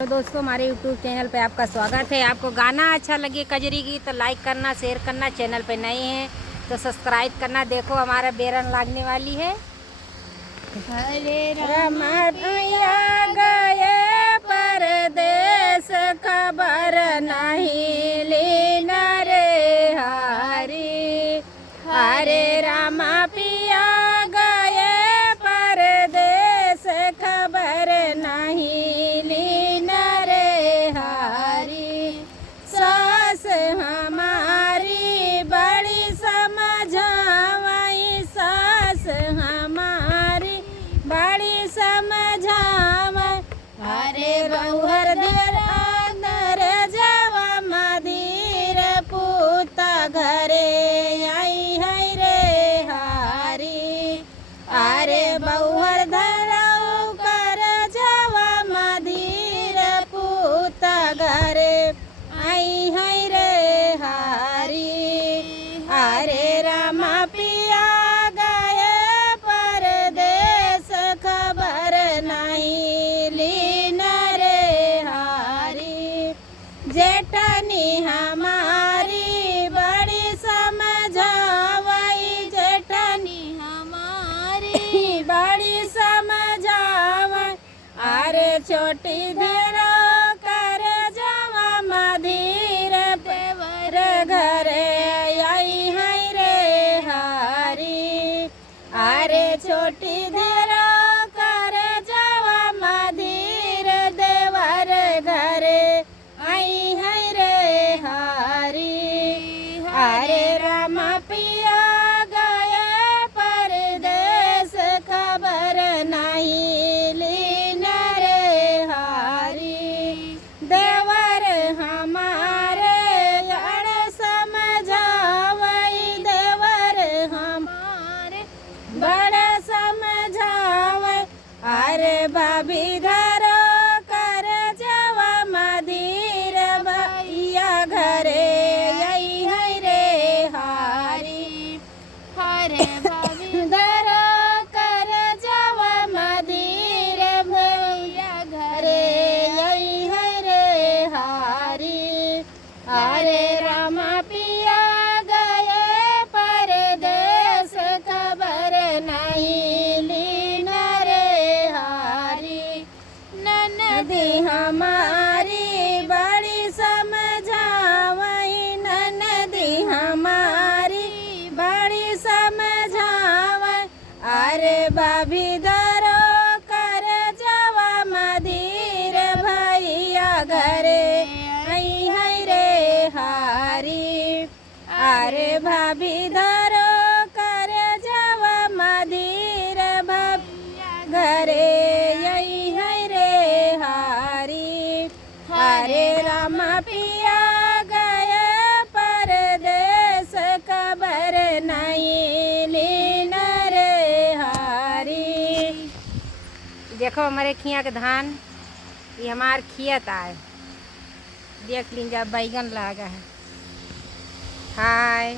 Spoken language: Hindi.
तो दोस्तों हमारे YouTube चैनल पे आपका स्वागत है। आपको गाना अच्छा लगे कजरी की तो लाइक करना, शेयर करना। चैनल पे नए हैं तो सब्सक्राइब करना। देखो हमारा बेरन लागने वाली है। हरे राम भैया गए परदेस, खबर नहीं लीना रे हरी। हरे राम पिया गए परदेस, खबर नहीं लीना रे हरी। सास हमारी बड़ी समझावई, सास हमारी बड़ी समझावई। अरे बहुहर देर अंदर जवा मधीर पूता घरे आई है रे हरी। अरे बहुहर धरऊ कर जवा मधीर पूता घरे आई है रे हरी। अरे राम पिया गए परदेस, खबर नहीं लीना रे हरी। जेठनी हमारी बड़ी समझावई, जेठनी हमारी बड़ी समझावई। अरे छोटी धीरो कर जवा मधीर पेवर घरे आई है रे हरी। अरे छोटी धीरो कर जवा मधीर देवर घरे आई है रे हरी। अरे राम पिया गए परदेस, खबर नहीं लीना रे हरी। देवर हमारे अड़ समझावई, देवर हमारे बड़ समझावई। अरे भाभी धरो कर जवा मधीर भैया घरे आई है रे हरी। हरे भाभी धरो कर जवा मधीर भैया घरे आई है रे हरी। अरे राम पिया गए परदेस, खबर नहीं लीना रे हरी। ननदी हमारी बड़ी समझावई, ननदी हमारी बड़ी समझावई। अरे भाभी धरो कर जवा मधीर भैया घरे आई है रे हरी। अरे भाभी धरो कर जवा मधीर भैया घरे आई है रे हरी। हरे राम पिया गए परदेस, खबर नहीं लीना रे हरी। देखो हमारे खिया के धान, ये हमार खियत आए। देख लीजिए बैगन लगा है। हाय।